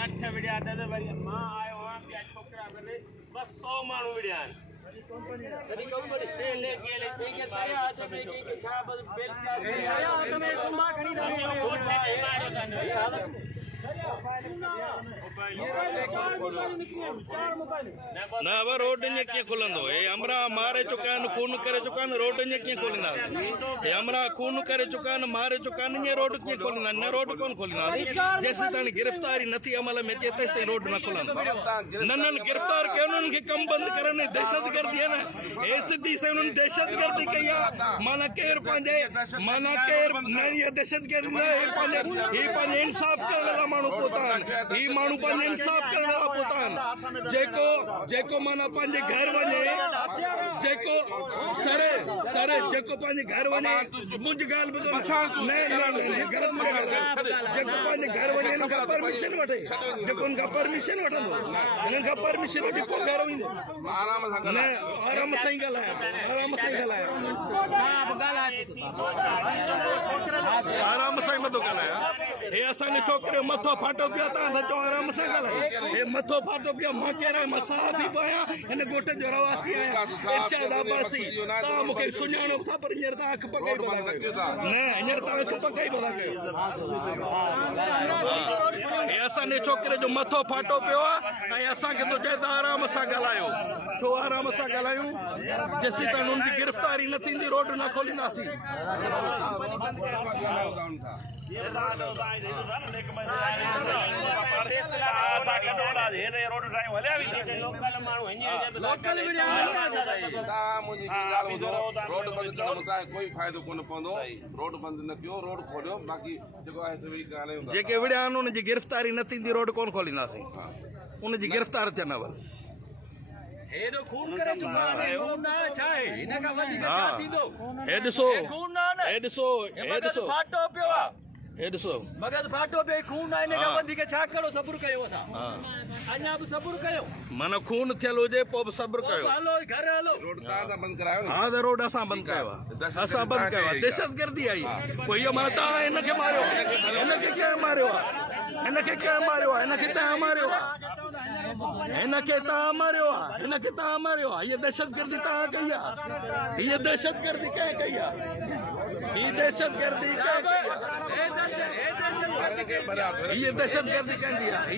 अठ विड़िया त वरी मां आयो आहियां ॿिया छोकिरा गॾु बस 100 माण्हू विड़िया आहिनि न अब रोड ईअं कीअं खुलंदो हे अमरा मारे चुका आहिनि खून करे चुका आहिनि रोड ईअं कीअं खोलींदा हे अमरा खून करे चुका आहिनि मारे चुका आहिनि ईअं रोड कीअं खोलींदा न रोड कोन खोलींदा जेसीं ताईं गिरफ़्तारी नथी अमल में अचे तेसीं ताईं रोड न खुलंदो न गिरफ़्तार कयो उन्हनि खे कमु बंदि करनि दहशतगर्दी आहे न हे सिधी से उन्हनि दहशतगर्दी कई आहे माना केरु पंहिंजे माना केरु न इहा दहशतगर्दी न ही पंहिंजे इंसाफ़ करण लाइ माण्हू पहुता आहिनि ही माण्हू पंहिंजे इंसाफ़ करण लाइ पहुता आहिनि जेको माना पंहिंजे घर वञे जेको सरे जेको पंहिंजे घर वञे मुंहिंजी ॻाल्हि ॿुधो जेको पंहिंजे घर वञे हिन खां परमिशन वठे जेको हिन खां परमिशन वठंदो हिननि खां परमिशन वठी पोइ घर ईंदो आराम सां ई ॻाल्हायां आराम सां ई मथो ॻाल्हायां हे असांजे छोकिरे जो मथो फाटो पियो तव्हां था चओ आराम सां ॻाल्हायो हे मथो फाटो पियो मां केरु आहियां मां सहाफ़ी बि आहियां हिन ॻोठ जो रवासी आहियां इरशाद अब्बासी तव्हां मूंखे सुञाणो था पर हींअर तव्हां अखि पकाई बता कयो न हींअर तव्हां अखि पकाई बता कयो हे असांजे छोकिरे जो मथो फाटो पियो आहे ऐं असांखे थो चए त आराम सां ॻाल्हायो छो आराम सां ॻाल्हायूं जेसीं ताईं हुननि जी गिरफ़्तारी न थींदी रोड न खोलींदासीं कोई फ़ाइदो कोन पवंदो रोड बंदि न कयो रोड खोलियो बाक़ी जेको आहे जेके विड़िया आहिनि उन जी गिरफ़्तारी न थींदी रोड कोन खोलींदासीं उन जी गिरफ़्तार थियण वल हेॾो खून करे चुका आहिनि खून न छा आहे हिन खां वधीक छा थींदो हे ॾिसो खून न फाटो पियो आहे हे ॾिसो मगज़ फाटो पियो खून न हिन खां वधीक छा करो सब्र कयो असां अञा बि सब्र कयो माना खून थियल हुजे पोइ बि सब्र कयो हलो घर हलो रोड तव्हां बंदि करायो हा त रोड असां बंदि कयो आहे असां बंदि कयो आहे दहशतगर्दी आई पोइ इहो माना तव्हां हिनखे मारियो हिनखे कंहिं मारियो आहे हिनखे कंहिं मारियो आहे हिनखे तव्हां मारियो आहे हिनखे तव्हां मारियो आहे हिनखे तव्हां मारियो आहे हीअ दहशतगर्दी तव्हां कई आहे हीअ दहशतगर्दी कंहिं कई आहे हीअ दहशतगर्दी कंहिं कई आहे हीअ दहशतगर्दी कंदी आहे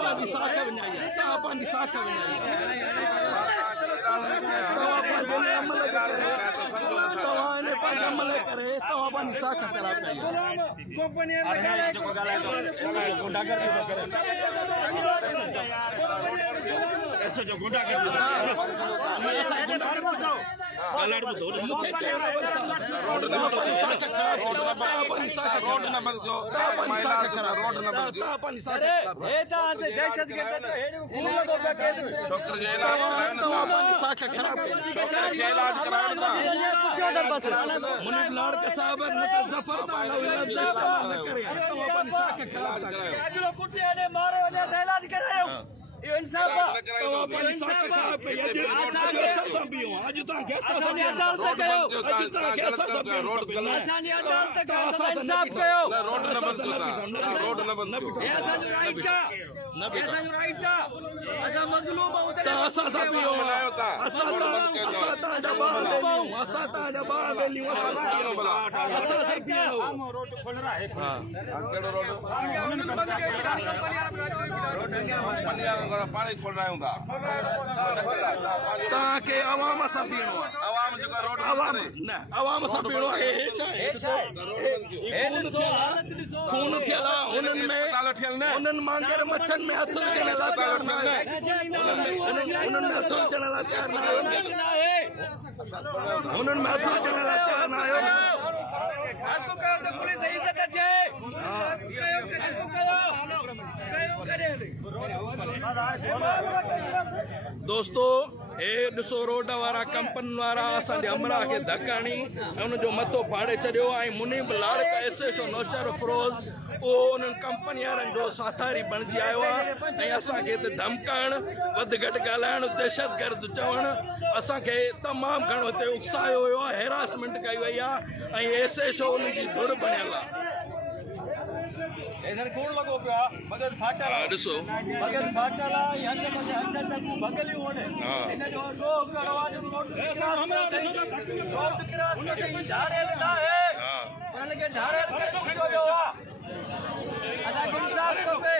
पंहिंजी साख विञाई आहे तव्हां पंहिंजी साख विञाई अमल करे तव्हां पंहिंजी साख ख़राब कई पानी खोल रहा हूँ ताकि आवाम सां बीहणो आहे आवाम जेको रोड आवाम सां बीहणो आहे खून थियल आहे हुननि में हुननि मांगर मच्छनि में हथ विझण लाइ तयार न आहे हुननि में हथ विझण लाइ तयार न आहे हुननि में हथ विझण लाइ तयार न आहे दोस्तों हे ॾिसो रोड वारा कंपनी वारा असांजे अमरा खे धक हणी हुनजो मथो फाड़े छॾियो ऐं मुनीब लाड़क एसएचओ नौशर फिरोज़ उहो उन्हनि कंपनी वारनि जो साथारी बणिजी आयो आहे ऐं असांखे हिते धमकाइण वधि घटि ॻाल्हाइण दहशतगर्द चवणु असांखे तमामु घणो हिते उकसायो वियो आहे हेरासमेंट कई वई आहे ऐं एसएचओ उनजी धुर बणियल आहे कूड़ लॻो पियो आहे मगज़ फाटल आहे ॾिसो मगज़ फाटल आहे हथ मथे हथ टकूं भॻलियूं आहिनि हिनजो ॾोह कहिड़ो आहे जेको रोड क्रॉस कई झाड़ियल न आहे पर हिनखे झाड़ियल करे छॾियो वियो आहे असांखे इंसाफ़ खपे